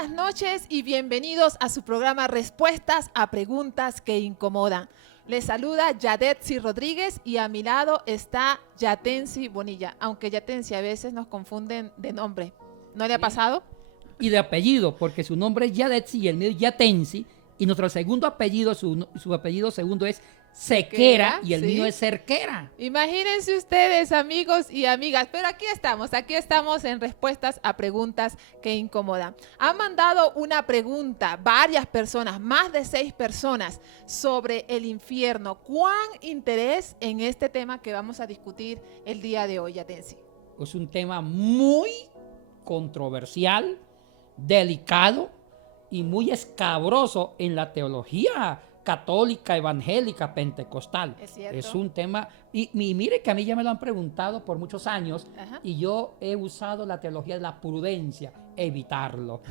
buenas noches y bienvenidos a su programa Respuestas a Preguntas que Incomodan. Les saluda Yadetsi Rodríguez y a mi lado está Yatensi Bonilla, aunque Yatensi a veces nos confunden de nombre. ¿No le ha pasado? Y de apellido, porque su nombre es Yadetsi y el mío es Yatensi, y nuestro segundo apellido, su apellido segundo es Sequera y el mío es Cerquera. Imagínense ustedes, amigos y amigas, pero aquí estamos en Respuestas a Preguntas que Incomodan. Han mandado una pregunta, varias personas, más de 6 personas, sobre el infierno. ¿Cuán interés en este tema que vamos a discutir el día de hoy, Yatensi? Es un tema muy controversial, delicado y muy escabroso en la teología católica, evangélica, pentecostal. Es un tema, y mire que a mí ya me lo han preguntado por muchos años. Ajá. Y yo he usado la teología de la prudencia, evitarlo.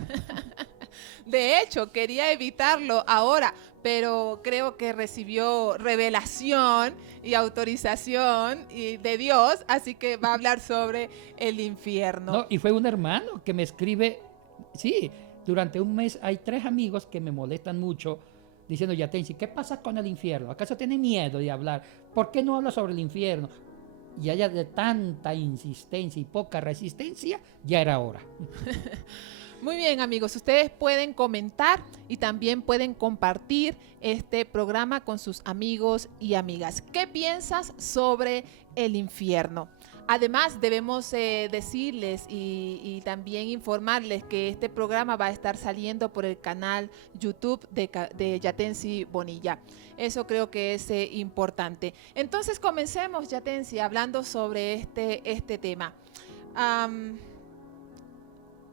De hecho, quería evitarlo ahora, pero creo que recibió revelación y autorización de Dios, así que va a hablar sobre el infierno. No, y fue un hermano que me escribe, sí, durante un mes hay 3 amigos que me molestan mucho, diciendo, Yatensi, ¿qué pasa con el infierno? ¿Acaso tiene miedo de hablar? ¿Por qué no habla sobre el infierno? Y allá de tanta insistencia y poca resistencia, ya era hora. Muy bien, amigos, ustedes pueden comentar y también pueden compartir este programa con sus amigos y amigas. ¿Qué piensas sobre el infierno? Además, debemos decirles y también informarles que este programa va a estar saliendo por el canal YouTube de Yatensi Bonilla. Eso creo que es importante. Entonces, comencemos, Yatensi, hablando sobre este tema.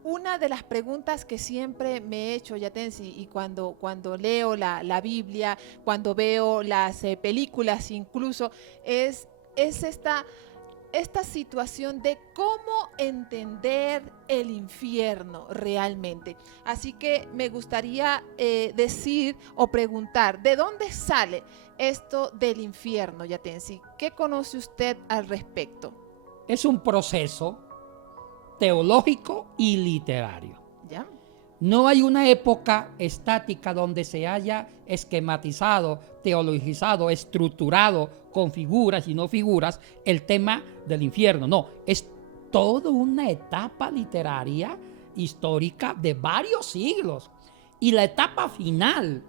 Una de las preguntas que siempre me he hecho, Yatensi, y cuando leo la Biblia, cuando veo las películas incluso, es esta situación de cómo entender el infierno realmente. Así que me gustaría decir o preguntar, ¿de dónde sale esto del infierno, Yatensi? ¿Qué conoce usted al respecto? Es un proceso teológico y literario. ¿Ya? No hay una época estática donde se haya esquematizado, teologizado, estructurado con figuras y no figuras el tema del infierno. No, es toda una etapa literaria, histórica de varios siglos. Y la etapa final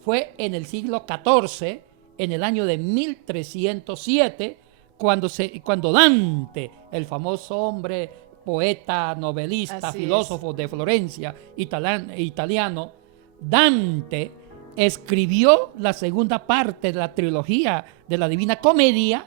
fue en el siglo XIV, en el año de 1307, cuando Dante, el famoso hombre, poeta, novelista, así filósofo es. de Florencia, italiano, Dante escribió la segunda parte de la trilogía de la Divina Comedia.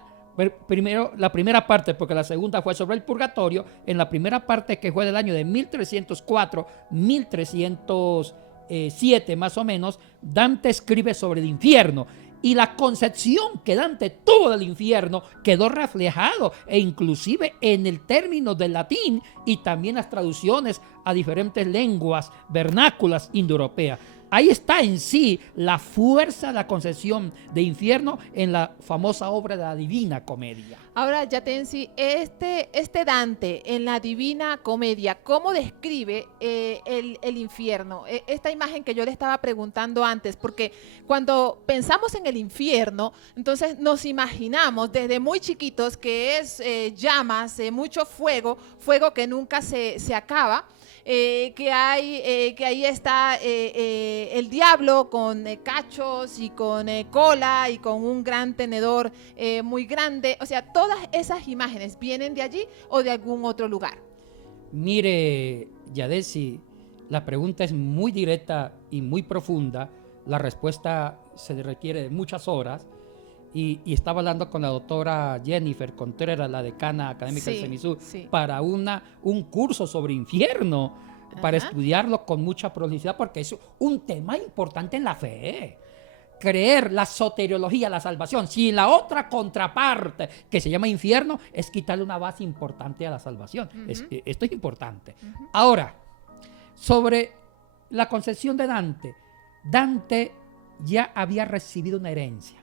Primero, la primera parte, porque la segunda fue sobre el purgatorio. En la primera parte, que fue del año de 1304-1307 más o menos, Dante escribe sobre el infierno. Y la concepción que Dante tuvo del infierno quedó reflejado e inclusive en el término del latín y también las traducciones a diferentes lenguas vernáculas indoeuropeas. Ahí está en sí la fuerza de la concepción de infierno en la famosa obra de la Divina Comedia. Ahora, Yatensi, este Dante en la Divina Comedia, ¿cómo describe el infierno? Esta imagen que yo le estaba preguntando antes, porque cuando pensamos en el infierno, entonces nos imaginamos desde muy chiquitos que es llamas, mucho fuego que nunca se acaba. Que ahí está el diablo con cachos y con cola y con un gran tenedor muy grande. O sea, todas esas imágenes vienen de allí o de algún otro lugar. Mire, Yadesi, la pregunta es muy directa y muy profunda. La respuesta se requiere de muchas horas. Y estaba hablando con la doctora Jennifer Contreras, la decana académica del CEMISUR, para un curso sobre infierno, para estudiarlo con mucha profundidad, porque es un tema importante en la fe. Creer la soteriología, la salvación, si la otra contraparte, que se llama infierno, es quitarle una base importante a la salvación. Esto es importante. Ahora, sobre la concepción de Dante, Dante ya había recibido una herencia.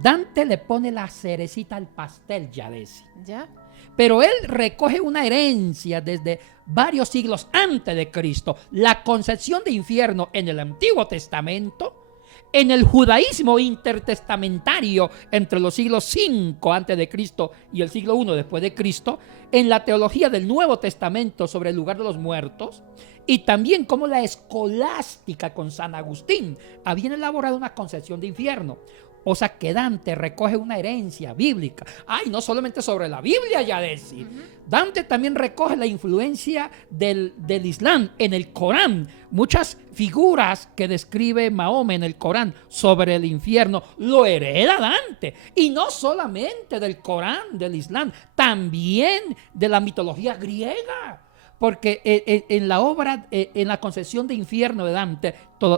Dante le pone la cerecita al pastel, Yadesi. ¿Ya? Pero él recoge una herencia desde varios siglos antes de Cristo. La concepción de infierno en el Antiguo Testamento, en el judaísmo intertestamentario entre los siglos 5 antes de Cristo y el siglo 1 después de Cristo, en la teología del Nuevo Testamento sobre el lugar de los muertos, y también como la escolástica con San Agustín habían elaborado una concepción de infierno. O sea que Dante recoge una herencia bíblica. Ay, no solamente sobre la Biblia, ya decir. Dante también recoge la influencia del Islam en el Corán. Muchas figuras que describe Mahoma en el Corán sobre el infierno lo hereda Dante. Y no solamente del Corán, del Islam, también de la mitología griega. Porque en la obra, en la concepción de infierno de Dante,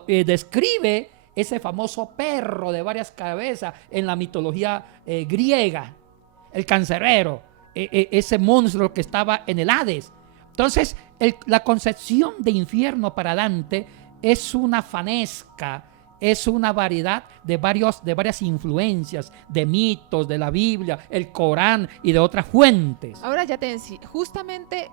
describe ese famoso perro de varias cabezas en la mitología griega, el cancerbero, ese monstruo que estaba en el Hades. Entonces, la concepción de infierno para Dante es una fanesca, es una variedad de varias influencias, de mitos, de la Biblia, el Corán y de otras fuentes. Ahora ya te decía, justamente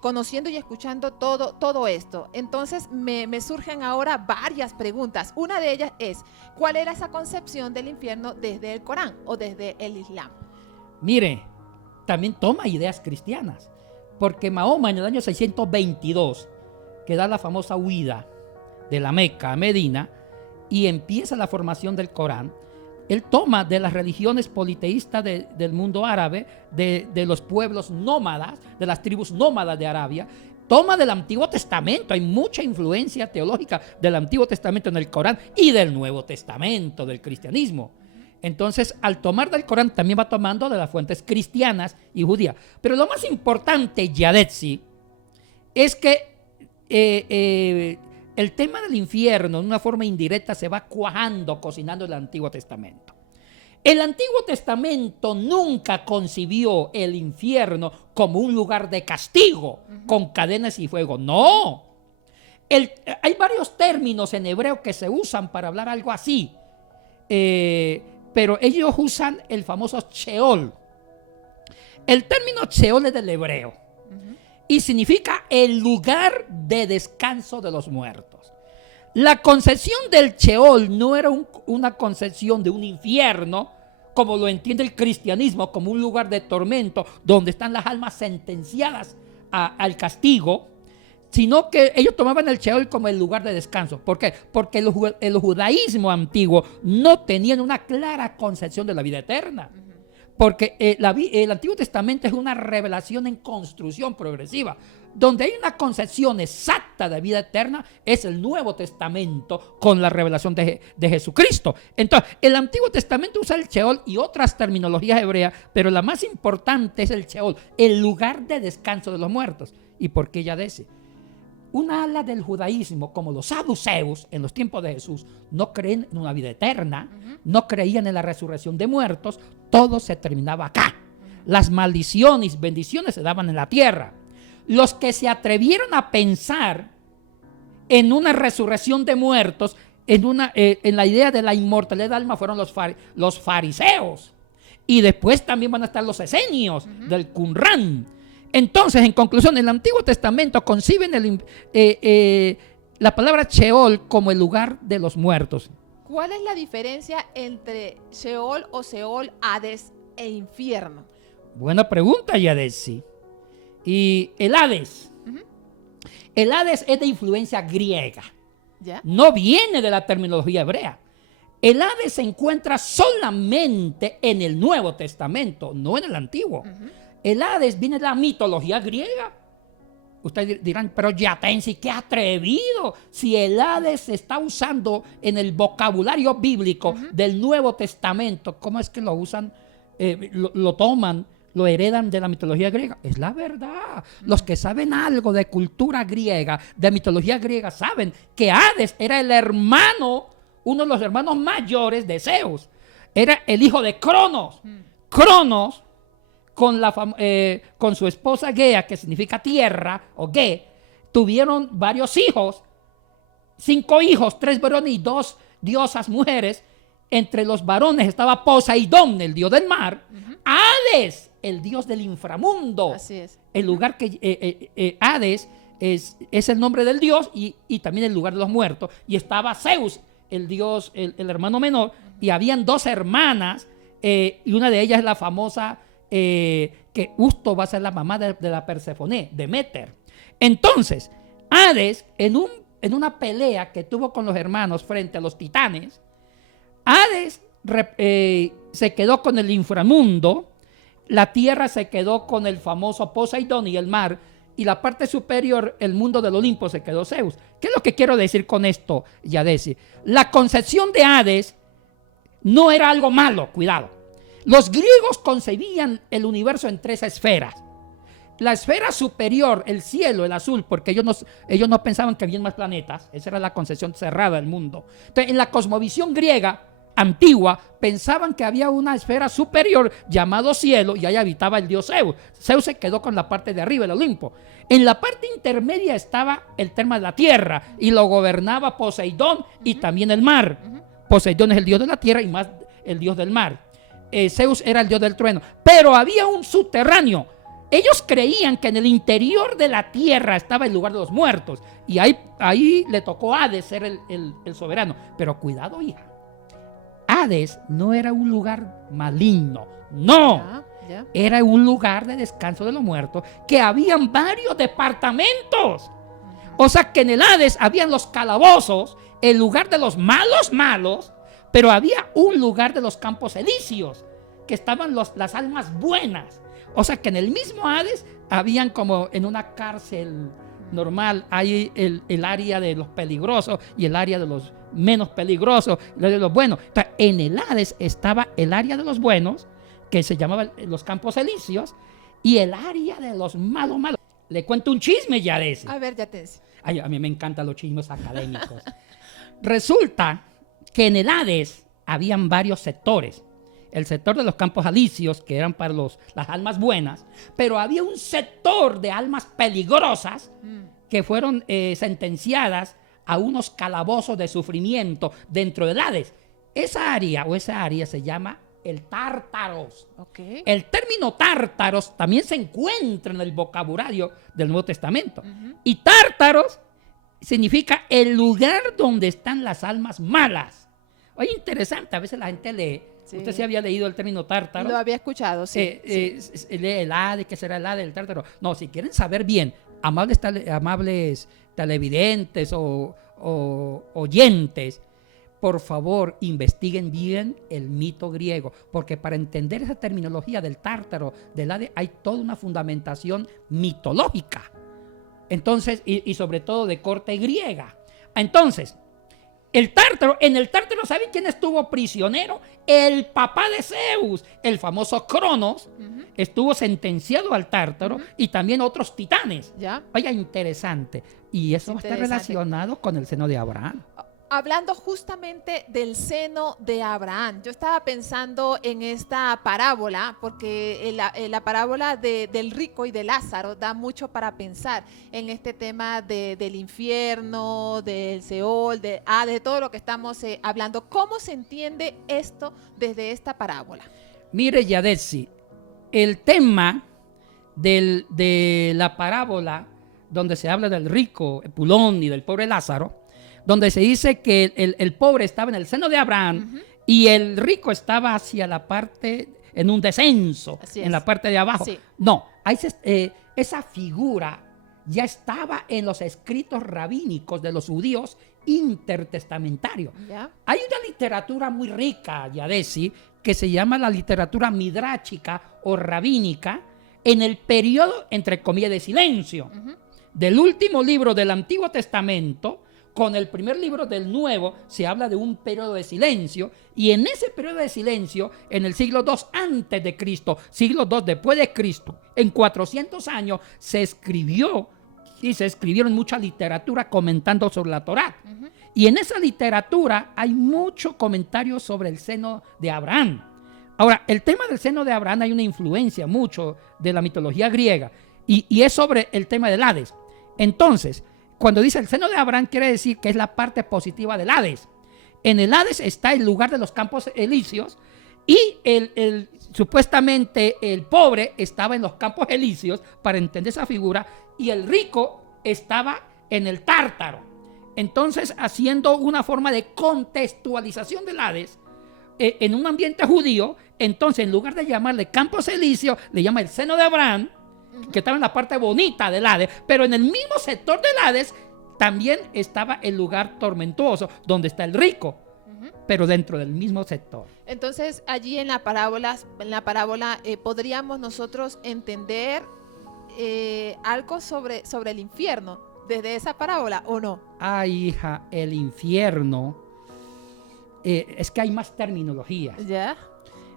conociendo y escuchando todo esto, entonces me surgen ahora varias preguntas. Una de ellas es, ¿cuál era esa concepción del infierno desde el Corán o desde el Islam? Mire, también toma ideas cristianas, porque Mahoma en el año 622, que da la famosa huida de la Meca a Medina, y empieza la formación del Corán, él toma de las religiones politeístas del mundo árabe, de los pueblos nómadas, de las tribus nómadas de Arabia, toma del Antiguo Testamento. Hay mucha influencia teológica del Antiguo Testamento en el Corán y del Nuevo Testamento, del cristianismo. Entonces, al tomar del Corán, también va tomando de las fuentes cristianas y judías. Pero lo más importante, Yadetsi, es que el tema del infierno, de una forma indirecta, se va cuajando, cocinando en el Antiguo Testamento. El Antiguo Testamento nunca concibió el infierno como un lugar de castigo, con cadenas y fuego. No. Hay varios términos en hebreo que se usan para hablar algo así. Pero ellos usan el famoso Sheol. El término Sheol es del hebreo. Y significa el lugar de descanso de los muertos. La concepción del Sheol no era una concepción de un infierno, como lo entiende el cristianismo, como un lugar de tormento, donde están las almas sentenciadas al castigo, sino que ellos tomaban el Sheol como el lugar de descanso. ¿Por qué? Porque el judaísmo antiguo no tenía una clara concepción de la vida eterna. Porque el Antiguo Testamento es una revelación en construcción progresiva. Donde hay una concepción exacta de vida eterna es el Nuevo Testamento con la revelación de Jesucristo. Entonces, el Antiguo Testamento usa el Sheol y otras terminologías hebreas, pero la más importante es el Sheol, el lugar de descanso de los muertos. ¿Y por qué ya dice? Una ala del judaísmo, como los saduceos en los tiempos de Jesús, no creen en una vida eterna, no creían en la resurrección de muertos, todo se terminaba acá. Las maldiciones, bendiciones se daban en la tierra. Los que se atrevieron a pensar en una resurrección de muertos, en la idea de la inmortalidad del alma, fueron los fariseos. Y después también van a estar los esenios del Qumrán. Entonces, en conclusión, el Antiguo Testamento conciben la palabra Sheol como el lugar de los muertos. ¿Cuál es la diferencia entre Sheol o Seol, Hades e infierno? Buena pregunta, Yadesi. Y el Hades. El Hades es de influencia griega. ¿Ya? No viene de la terminología hebrea. El Hades se encuentra solamente en el Nuevo Testamento, no en el Antiguo. El Hades viene de la mitología griega. Ustedes dirán, pero Yatensi, qué atrevido. Si el Hades se está usando en el vocabulario bíblico del Nuevo Testamento, ¿cómo es que lo usan? Lo toman, lo heredan de la mitología griega. Es la verdad. Los que saben algo de cultura griega, de mitología griega, saben que Hades era el hermano, uno de los hermanos mayores de Zeus. Era el hijo de Cronos. Cronos, con su esposa Gea, que significa tierra, o Ge, tuvieron varios hijos, 5 hijos, 3 varones y 2 diosas mujeres, entre los varones estaba Poseidón, el dios del mar, Hades, el dios del inframundo. Así es. El lugar que Hades es el nombre del dios y también el lugar de los muertos. Y estaba Zeus, el dios, el hermano menor, y habían dos hermanas, y una de ellas es la famosa, que justo va a ser la mamá de la Persefoné, Deméter. Entonces, Hades, en una pelea que tuvo con los hermanos frente a los titanes, Hades se quedó con el inframundo, la tierra se quedó con el famoso Poseidón y el mar, y la parte superior, el mundo del Olimpo, se quedó Zeus. ¿Qué es lo que quiero decir con esto, Yadesi? La concepción de Hades no era algo malo, cuidado. Los griegos concebían el universo en tres esferas. La esfera superior, el cielo, el azul, porque ellos no pensaban que había más planetas. Esa era la concepción cerrada del mundo. Entonces, en la cosmovisión griega antigua, pensaban que había una esfera superior llamado cielo y ahí habitaba el dios Zeus. Zeus se quedó con la parte de arriba, el Olimpo. En la parte intermedia estaba el tema de la tierra y lo gobernaba Poseidón y también el mar. Poseidón es el dios de la tierra y más el dios del mar. Zeus era el dios del trueno. Pero había un subterráneo. Ellos creían que en el interior de la tierra estaba el lugar de los muertos. Y ahí le tocó a Hades ser el soberano. Pero cuidado, hija. Hades no era un lugar maligno. No. Ya. Era un lugar de descanso de los muertos. Que habían varios departamentos. O sea que en el Hades habían los calabozos. El lugar de los malos. Pero había un lugar de los campos elíseos. Que estaban las almas buenas. O sea que en el mismo Hades habían como en una cárcel normal, hay el área de los peligrosos y el área de los menos peligrosos, el área de los buenos. Entonces, en el Hades estaba el área de los buenos, que se llamaba los campos elíseos, y el área de los malos. Le cuento un chisme ya de ese. A ver, Yadesi. Ay, a mí me encantan los chismes académicos. Resulta que en el Hades habían varios sectores. El sector de los campos elíseos, que eran para las almas buenas, pero había un sector de almas peligrosas que fueron sentenciadas a unos calabozos de sufrimiento dentro del Hades. Esa área se llama el Tártaros. Okay. El término Tártaros también se encuentra en el vocabulario del Nuevo Testamento. Y Tártaros significa el lugar donde están las almas malas. Oye, interesante, a veces la gente lee. Sí. Usted sí había leído el término tártaro. Lo había escuchado, sí. Lee el Hades, ¿qué será el Hades, el tártaro? No, si quieren saber bien, amables televidentes o oyentes, por favor, investiguen bien el mito griego, porque para entender esa terminología del tártaro, del Hades, hay toda una fundamentación mitológica. Entonces, y sobre todo de corte griega. Entonces, en el Tártaro, ¿saben quién estuvo prisionero? El papá de Zeus, el famoso Cronos, estuvo sentenciado al Tártaro y también otros titanes. ¿Ya? Oiga, interesante. Y eso está relacionado con el seno de Abraham. Hablando justamente del seno de Abraham, yo estaba pensando en esta parábola, porque la parábola del rico y de Lázaro da mucho para pensar en este tema del infierno, del Seol, de todo lo que estamos hablando. ¿Cómo se entiende esto desde esta parábola? Mire, Yadesi, el tema de la parábola donde se habla del rico Epulón y del pobre Lázaro, donde se dice que el pobre estaba en el seno de Abraham y el rico estaba hacia la parte, en un descenso, en la parte de abajo. Sí. No, esa figura ya estaba en los escritos rabínicos de los judíos intertestamentarios. ¿Ya? Hay una literatura muy rica, Yadesi, que se llama la literatura midráchica o rabínica, en el periodo, entre comillas, de silencio, del último libro del Antiguo Testamento con el primer libro del Nuevo. Se habla de un periodo de silencio, y en ese periodo de silencio, en el siglo II antes de Cristo, siglo II después de Cristo, en 400 años se escribieron mucha literatura comentando sobre la Torá. Y en esa literatura hay mucho comentario sobre el seno de Abraham. Ahora, el tema del seno de Abraham hay una influencia mucho de la mitología griega, y es sobre el tema del Hades. Entonces, cuando dice el seno de Abraham, quiere decir que es la parte positiva del Hades. En el Hades está el lugar de los campos elíseos y supuestamente el pobre estaba en los campos elíseos, para entender esa figura, y el rico estaba en el Tártaro. Entonces, haciendo una forma de contextualización del Hades en un ambiente judío, entonces en lugar de llamarle campos elíseos, le llama el seno de Abraham, que estaba en la parte bonita del Hades, pero en el mismo sector del Hades también estaba el lugar tormentoso, donde está el rico, pero dentro del mismo sector. Entonces, allí en la parábola podríamos nosotros entender algo sobre el infierno desde esa parábola, ¿o no? Ay, hija, el infierno, es que hay más terminologías. ¿Ya?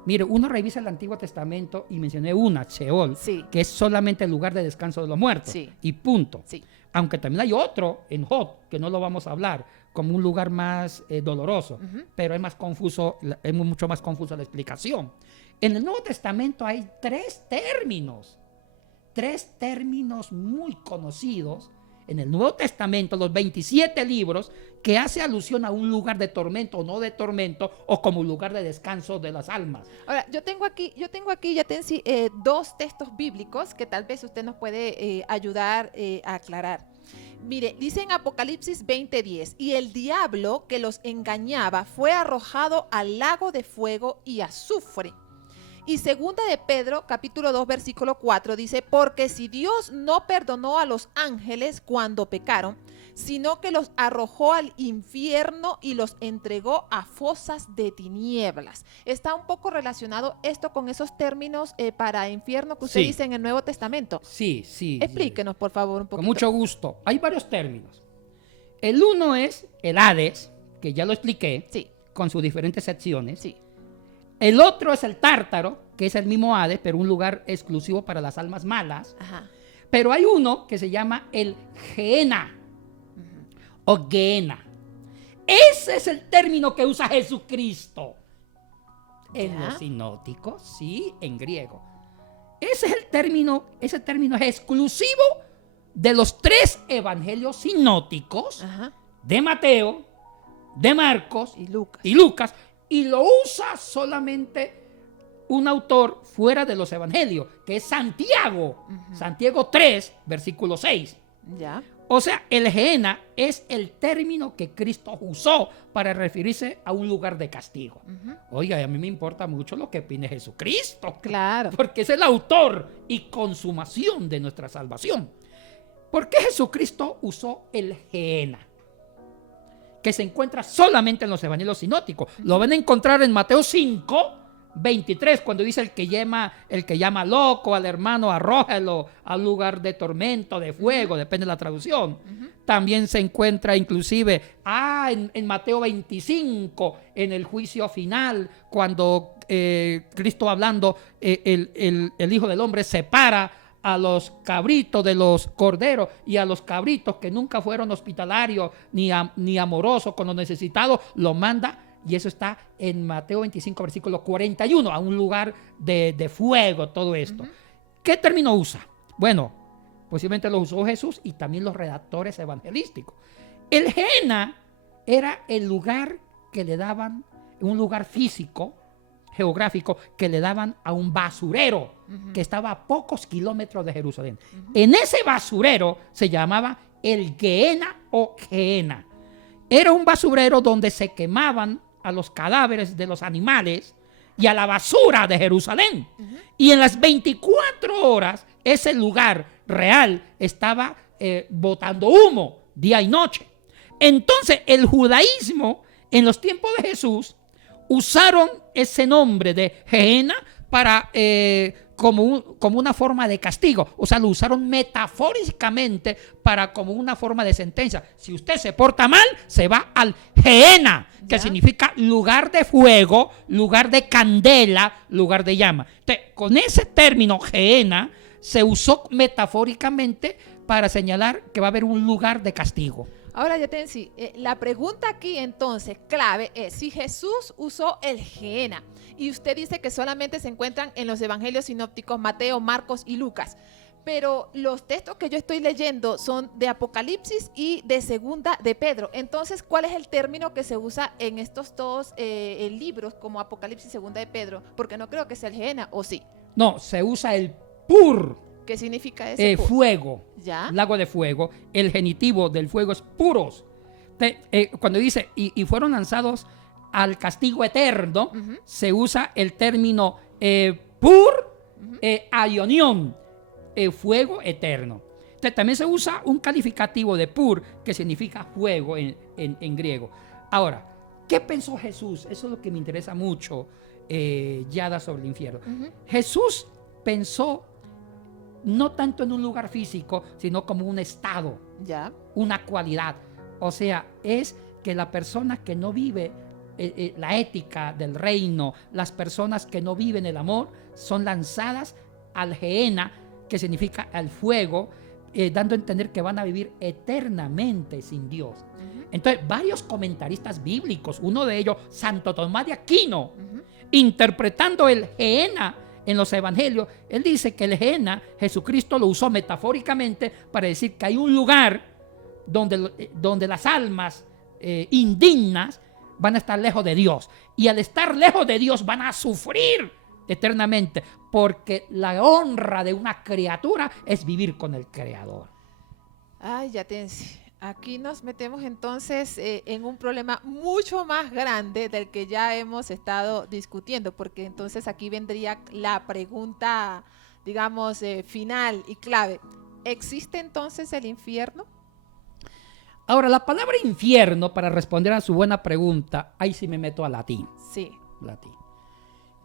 Mire, uno revisa el Antiguo Testamento y mencioné una, Sheol, Sí. que es solamente el lugar de descanso de los muertos. Sí. Y punto. Sí. Aunque también hay otro en Job, que no lo vamos a hablar, como un lugar más doloroso, pero es más confuso, es mucho más confusa la explicación. En el Nuevo Testamento hay tres términos muy conocidos en el Nuevo Testamento, los 27 libros, que hace alusión a un lugar de tormento o no de tormento, o como un lugar de descanso de las almas. Ahora, yo tengo aquí, Yatensi, dos textos bíblicos que tal vez usted nos puede ayudar a aclarar. Mire, dice en Apocalipsis 20:10, y el diablo que los engañaba fue arrojado al lago de fuego y azufre. Y segunda de Pedro, capítulo 2, versículo 4, dice, porque si Dios no perdonó a los ángeles cuando pecaron, sino que los arrojó al infierno y los entregó a fosas de tinieblas. Está un poco relacionado esto con esos términos para infierno que usted Sí. dice en el Nuevo Testamento. Sí. Explíquenos, por favor, un poquito. Con mucho gusto. Hay varios términos. El uno es el Hades, que ya lo expliqué, Sí, con sus diferentes secciones. sí. El otro es el Tártaro, que es el mismo Hades, pero un lugar exclusivo para las almas malas. Ajá. Pero hay uno que se llama el Gehenna o Gehenna. Ese es el término que usa Jesucristo en ¿Ya? los sinópticos, sí, en griego. Ese término es exclusivo de los tres evangelios sinópticos, Ajá. de Mateo, de Marcos Y Lucas. y Lucas, y lo usa solamente un autor fuera de los evangelios, que es Santiago. Santiago 3, versículo 6. Ya. O sea, el Gehenna es el término que Cristo usó para referirse a un lugar de castigo. Oiga, a mí me importa mucho lo que opine Jesucristo. Claro. Porque es el autor y consumación de nuestra salvación. ¿Por qué Jesucristo usó el Gehenna? Que se encuentra solamente en los evangelios sinópticos. Lo van a encontrar en Mateo 5, 23, cuando dice el que llama loco al hermano, arrójalo al lugar de tormento, de fuego, depende de la traducción. También se encuentra inclusive en Mateo 25, en el juicio final, cuando Cristo hablando, el Hijo del Hombre separa a los cabritos de los corderos, y a los cabritos que nunca fueron hospitalarios ni amorosos con los necesitados, los manda. Y eso está en Mateo 25, versículo 41, a un lugar de fuego, todo esto. ¿Qué término usa? Bueno, posiblemente lo usó Jesús y también los redactores evangelísticos. El Gehenna era el lugar que le daban, un lugar físico, geográfico, que le daban a un basurero que estaba a pocos kilómetros de Jerusalén. En ese basurero se llamaba el Gehenna o Gehenna. Era un basurero donde se quemaban a los cadáveres de los animales y a la basura de Jerusalén. Y en las 24 horas ese lugar real estaba botando humo día y noche. Entonces el judaísmo en los tiempos de Jesús usaron ese nombre de Gehenna para como una forma de castigo. O sea, lo usaron metafóricamente para como una forma de sentencia. Si usted se porta mal, se va al Gehenna, que significa lugar de fuego, lugar de candela, lugar de llama. Entonces, con ese término Gehenna se usó metafóricamente para señalar que va a haber un lugar de castigo. Ahora, Yatensi, la pregunta aquí entonces clave es si Jesús usó el Gehenna y usted dice que solamente se encuentran en los evangelios sinópticos Mateo, Marcos y Lucas. pero los textos que yo estoy leyendo son de Apocalipsis y de Segunda de Pedro. Entonces, ¿cuál es el término que se usa en estos dos libros, como Apocalipsis y Segunda de Pedro? Porque no creo que sea el Gehenna, ¿o sí? No, se usa el pur. ¿Qué significa ese pur? Fuego, ¿Ya? lago de fuego. El genitivo del fuego es puros. Cuando dice, y fueron lanzados al castigo eterno, se usa el término pur, aionión, fuego eterno. Entonces, también se usa un calificativo de pur, que significa fuego en griego. Ahora, ¿qué pensó Jesús? Eso es lo que me interesa mucho, Yada, sobre el infierno. Jesús pensó no tanto en un lugar físico, sino como un estado, ¿Ya? una cualidad. O sea, es que la persona que no vive la ética del reino, las personas que no viven el amor, son lanzadas al Gehenna, que significa al fuego, dando a entender que van a vivir eternamente sin Dios. Entonces, varios comentaristas bíblicos, uno de ellos, Santo Tomás de Aquino, interpretando el Gehenna en los evangelios, él dice que el Gehenna, Jesucristo lo usó metafóricamente para decir que hay un lugar donde las almas indignas van a estar lejos de Dios, y al estar lejos de Dios van a sufrir eternamente, porque la honra de una criatura es vivir con el Creador. Ay, Yatensi, aquí nos metemos entonces en un problema mucho más grande del que ya hemos estado discutiendo, porque entonces aquí vendría la pregunta, digamos, final y clave. ¿Existe entonces el infierno? Ahora, la palabra infierno, para responder a su buena pregunta, ahí sí me meto a latín. Sí. Latín.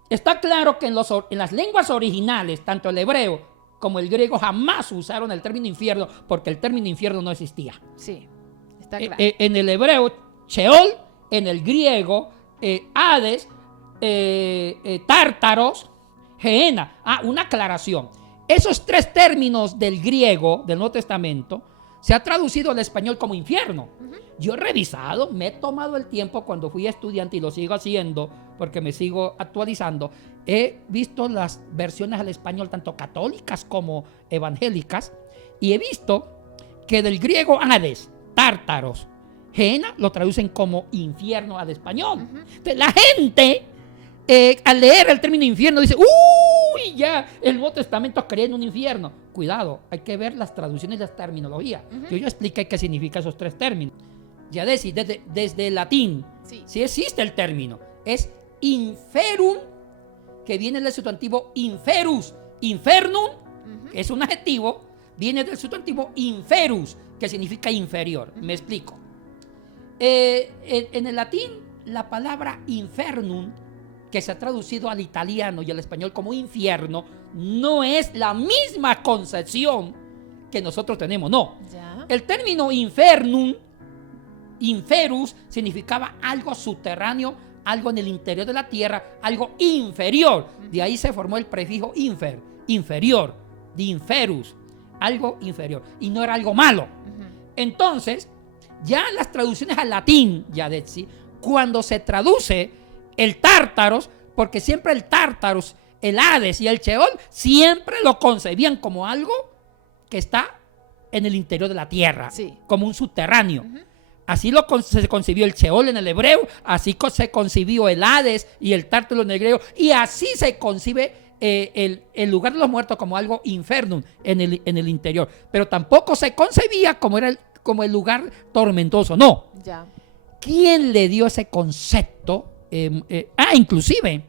Está claro que en las lenguas originales, tanto el hebreo como el griego, jamás usaron el término infierno, porque el término infierno no existía. Sí, está claro. En el hebreo, Sheol; en el griego, Hades, Tártaros, Gehenna. Una aclaración. Esos tres términos del griego, del Nuevo Testamento, se ha traducido al español como infierno. Yo he revisado, me he tomado el tiempo cuando fui estudiante, y lo sigo haciendo porque me sigo actualizando. He visto las versiones al español, tanto católicas como evangélicas, y he visto que del griego Hades, Tártaros, Gehenna, lo traducen como infierno al español. Entonces, la gente, al leer el término infierno, dice: ¡uy! Ya el Nuevo Testamento cree en un infierno. Cuidado, hay que ver las traducciones y las terminologías. Yo expliqué qué significan esos tres términos. Ya desde el latín, sí existe el término. Es inferum, que viene del sustantivo inferus. Infernum, que es un adjetivo, viene del sustantivo inferus, que significa inferior. Me explico. En el latín, la palabra infernum, que se ha traducido al italiano y al español como infierno, no es la misma concepción que nosotros tenemos, no. ¿Ya? El término infernum, inferus, significaba algo subterráneo, algo en el interior de la tierra, algo inferior. De ahí se formó el prefijo infer, inferior, de inferus, algo inferior, y no era algo malo. Entonces, ya en las traducciones al latín, Yadetsi, cuando se traduce el Tártaros, porque siempre el Tártaros, el Hades y el Sheol siempre lo concebían como algo que está en el interior de la tierra, como un subterráneo. Así se concibió el Sheol en el hebreo, así se concibió el Hades y el Tártaro en el griego, y así se concibe el lugar de los muertos como algo infernum en el interior. Pero tampoco se concebía como el lugar tormentoso, no. Ya. ¿Quién le dio ese concepto? Inclusive,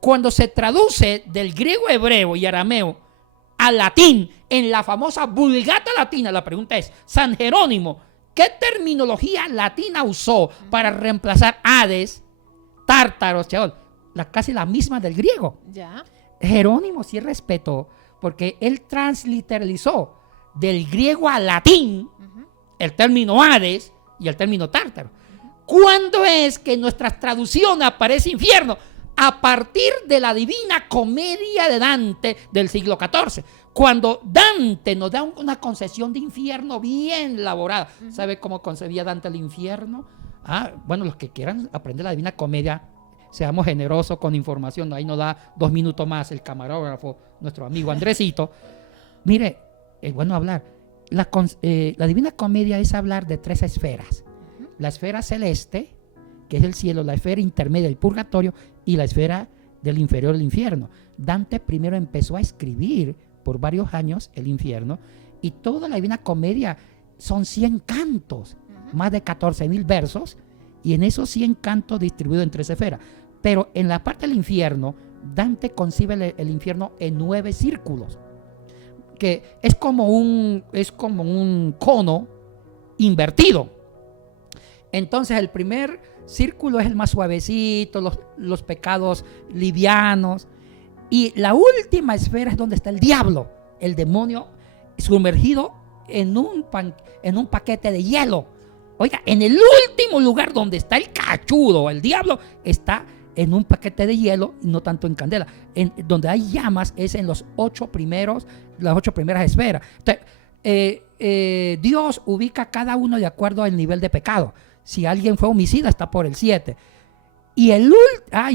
cuando se traduce del griego hebreo y arameo al latín, en la famosa Vulgata latina, la pregunta es: San Jerónimo, ¿qué terminología latina usó para reemplazar Hades, Tártaros, Sheol? Casi la misma del griego. ¿Ya? Jerónimo sí respetó, porque él transliteralizó del griego al latín el término Hades y el término Tártaro. ¿Cuándo es que en nuestras traducciones aparece infierno? A partir de la Divina Comedia de Dante del siglo XIV, cuando Dante nos da una concepción de infierno bien elaborada. ¿Sabe cómo concebía Dante el infierno? Bueno, los que quieran aprender la Divina Comedia, seamos generosos con información. Ahí nos da 2 minutos más el camarógrafo, nuestro amigo Andresito. Mire, es bueno hablar. La Divina Comedia es hablar de 3 esferas. La esfera celeste, que es el cielo, la esfera intermedia, el purgatorio, y la esfera del inferior, el infierno. Dante primero empezó a escribir por varios años el infierno, y toda la Divina Comedia son 100 cantos, más de 14,000 versos, y en esos 100 cantos distribuidos en 3 esferas. Pero en la parte del infierno, Dante concibe el infierno en 9 círculos, que es como un cono invertido. Entonces el primer círculo es el más suavecito, los pecados livianos, y la última esfera es donde está el diablo, el demonio sumergido en un paquete de hielo. Oiga, en el último lugar donde está el cachudo, el diablo, está en un paquete de hielo y no tanto en candela. Donde hay llamas es en las 8 primeras esferas. Entonces, Dios ubica cada uno de acuerdo al nivel de pecado. Si alguien fue homicida, está por el 7. Y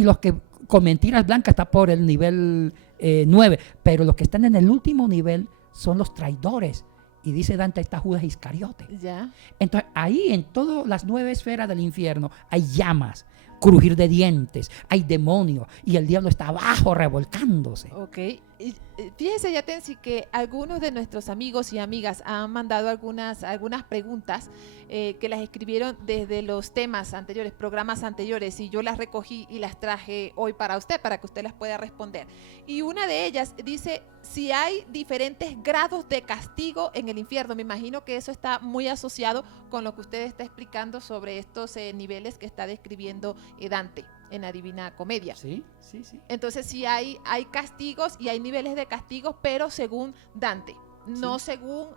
los que con mentiras blancas está por el nivel 9. Pero los que están en el último nivel son los traidores. Y dice Dante, está Judas Iscariote. Ya. Entonces, ahí en todas las 9 esferas del infierno hay llamas, crujir de dientes, hay demonios, y el diablo está abajo revolcándose. Ok. Y, fíjese, Yatensi, que algunos de nuestros amigos y amigas han mandado algunas preguntas que las escribieron desde los temas anteriores, programas anteriores, y yo las recogí y las traje hoy para usted, para que usted las pueda responder. Y una de ellas dice, si hay diferentes grados de castigo en el infierno. Me imagino que eso está muy asociado con lo que usted está explicando sobre estos niveles que está describiendo Dante en la Divina Comedia. Sí, sí, sí. Entonces sí hay castigos y hay niveles de castigos, pero según Dante, no según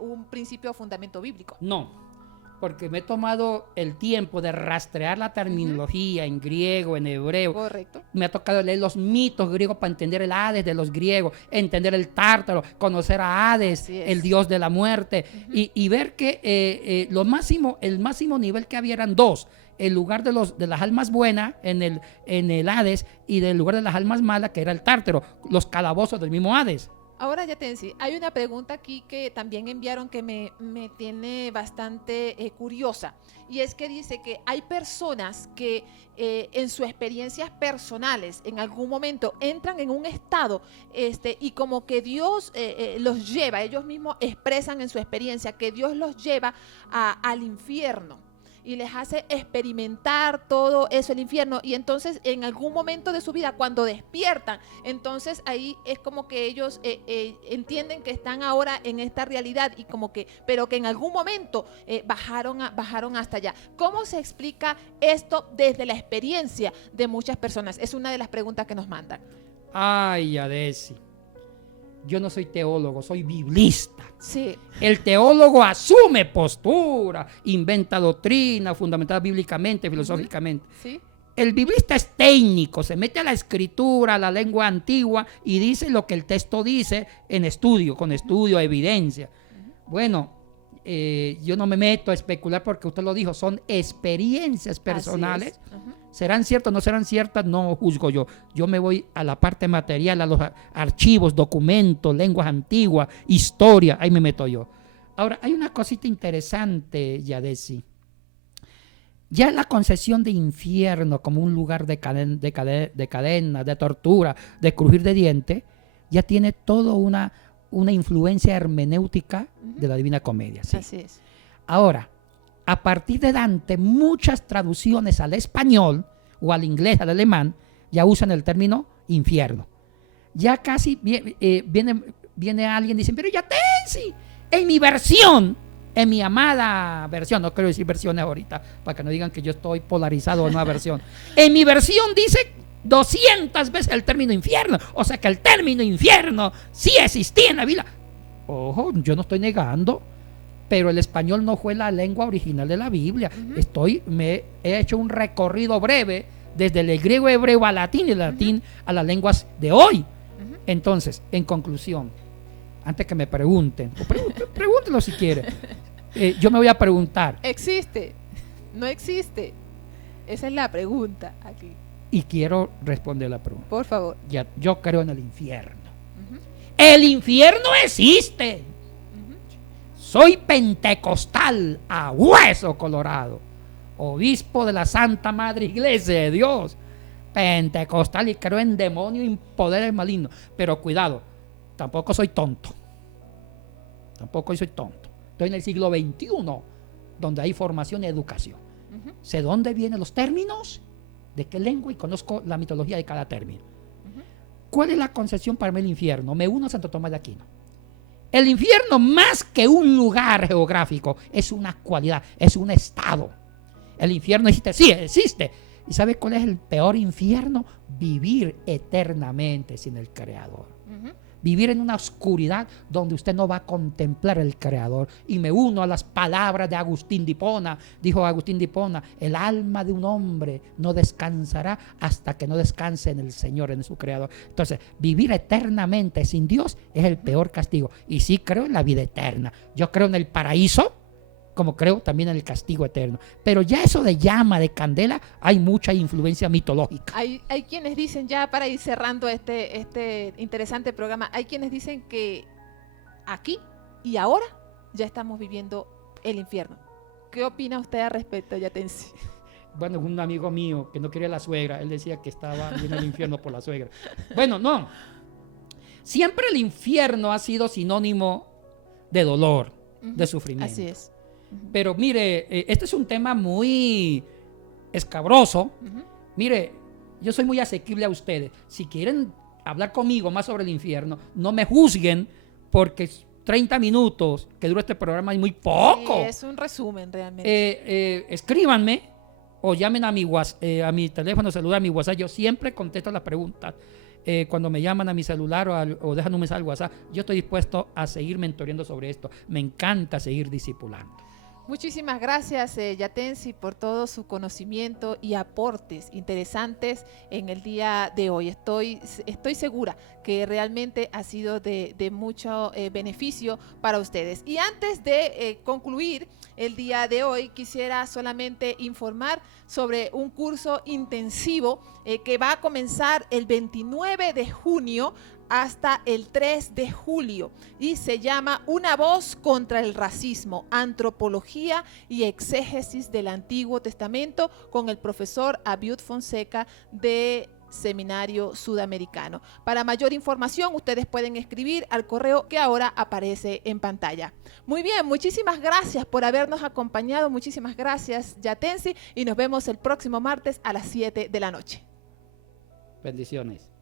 un principio o fundamento bíblico. No, porque me he tomado el tiempo de rastrear la terminología en griego, en hebreo. Correcto. Me ha tocado leer los mitos griegos para entender el Hades de los griegos, entender el Tártaro, conocer a Hades, el dios de la muerte, y ver que el máximo nivel que había eran 2. El lugar de las almas buenas en el Hades, y del lugar de las almas malas, que era el Tártaro, los calabozos del mismo Hades. Ahora, Yatensi, hay una pregunta aquí que también enviaron que me tiene bastante curiosa, y es que dice que hay personas que en sus experiencias personales en algún momento entran en un estado y como que Dios los lleva, ellos mismos expresan en su experiencia que Dios los lleva al infierno y les hace experimentar todo eso, el infierno, y entonces en algún momento de su vida, cuando despiertan, entonces ahí es como que ellos entienden que están ahora en esta realidad, y como que, pero que en algún momento bajaron hasta allá. ¿Cómo se explica esto desde la experiencia de muchas personas? Es una de las preguntas que nos mandan. Ay, Adesi, yo no soy teólogo, soy biblista. Sí. El teólogo asume postura, inventa doctrina fundamentada bíblicamente, filosóficamente. Sí. El biblista es técnico, se mete a la escritura, a la lengua antigua, y dice lo que el texto dice con estudio, evidencia. Bueno, yo no me meto a especular porque usted lo dijo, son experiencias personales. ¿Serán ciertas o no serán ciertas? No juzgo yo. Yo me voy a la parte material, a los archivos, documentos, lenguas antiguas, historia, ahí me meto yo. Ahora, hay una cosita interesante, Yadesi. Ya la concepción de infierno como un lugar de cadena, de tortura, de crujir de dientes, ya tiene toda una influencia hermenéutica de la Divina Comedia. ¿Sí? Así es. Ahora, a partir de Dante, muchas traducciones al español o al inglés, al alemán, ya usan el término infierno. Ya casi viene alguien y dice, pero Yatensi, en mi versión, en mi amada versión, no quiero decir versiones ahorita, para que no digan que yo estoy polarizado en una versión. En mi versión dice 200 veces el término infierno, o sea que el término infierno sí existía en la Biblia. Ojo, yo no estoy negando, pero el español no fue la lengua original de la Biblia. Me he hecho un recorrido breve desde el griego hebreo al latín y el latín a las lenguas de hoy. Entonces, en conclusión, antes que me pregunten, pregúntenlo si quieren, yo me voy a preguntar. ¿Existe? ¿No existe? Esa es la pregunta aquí. Y quiero responder la pregunta. Por favor. Yo creo en el infierno. El infierno existe. soy pentecostal a hueso colorado, obispo de la Santa Madre Iglesia de Dios, pentecostal, y creo en demonios y poderes malignos. Pero cuidado, tampoco soy tonto. Estoy en el siglo XXI, donde hay formación y educación. Sé dónde vienen los términos, de qué lengua, y conozco la mitología de cada término. ¿Cuál es la concepción para mí del infierno? Me uno a Santo Tomás de Aquino. El infierno, más que un lugar geográfico, es una cualidad, es un estado. El infierno existe, sí, existe. ¿Y sabe cuál es el peor infierno? Vivir eternamente sin el Creador. Vivir en una oscuridad donde usted no va a contemplar el Creador. Y me uno a las palabras de Agustín de Hipona. Dijo Agustín de Hipona: el alma de un hombre no descansará hasta que no descanse en el Señor, en su Creador. Entonces, vivir eternamente sin Dios es el peor castigo. Y sí creo en la vida eterna. Yo creo en el paraíso, como creo también en el castigo eterno. Pero ya eso de llama, de candela, hay mucha influencia mitológica. Hay quienes dicen, ya para ir cerrando este interesante programa, hay quienes dicen que aquí y ahora ya estamos viviendo el infierno. ¿Qué opina usted al respecto, Yatensi? Bueno, un amigo mío que no quería la suegra, él decía que estaba en el infierno por la suegra. Bueno, no. Siempre el infierno ha sido sinónimo de dolor, de sufrimiento. Así es. Pero mire, este es un tema muy escabroso. Mire, yo soy muy asequible a ustedes. Si quieren hablar conmigo más sobre el infierno, no me juzguen, porque 30 minutos que dura este programa es muy poco. Sí, es un resumen realmente. Escríbanme o llamen a a mi teléfono celular, a mi WhatsApp. Yo siempre contesto las preguntas. Cuando me llaman a mi celular o dejan un mensaje al WhatsApp, yo estoy dispuesto a seguir mentoreando sobre esto. Me encanta seguir discipulando. Muchísimas gracias, Yatensi, por todo su conocimiento y aportes interesantes en el día de hoy. Estoy segura que realmente ha sido de mucho beneficio para ustedes. Y antes de concluir el día de hoy, quisiera solamente informar sobre un curso intensivo que va a comenzar el 29 de junio hasta el 3 de julio y se llama Una voz contra el racismo, antropología y exégesis del Antiguo Testamento, con el profesor Abiud Fonseca de Seminario Sudamericano. Para mayor información, ustedes pueden escribir al correo que ahora aparece en pantalla. Muy bien, muchísimas gracias por habernos acompañado, muchísimas gracias, Yatensi, y nos vemos el próximo martes a las 7 de la noche. Bendiciones.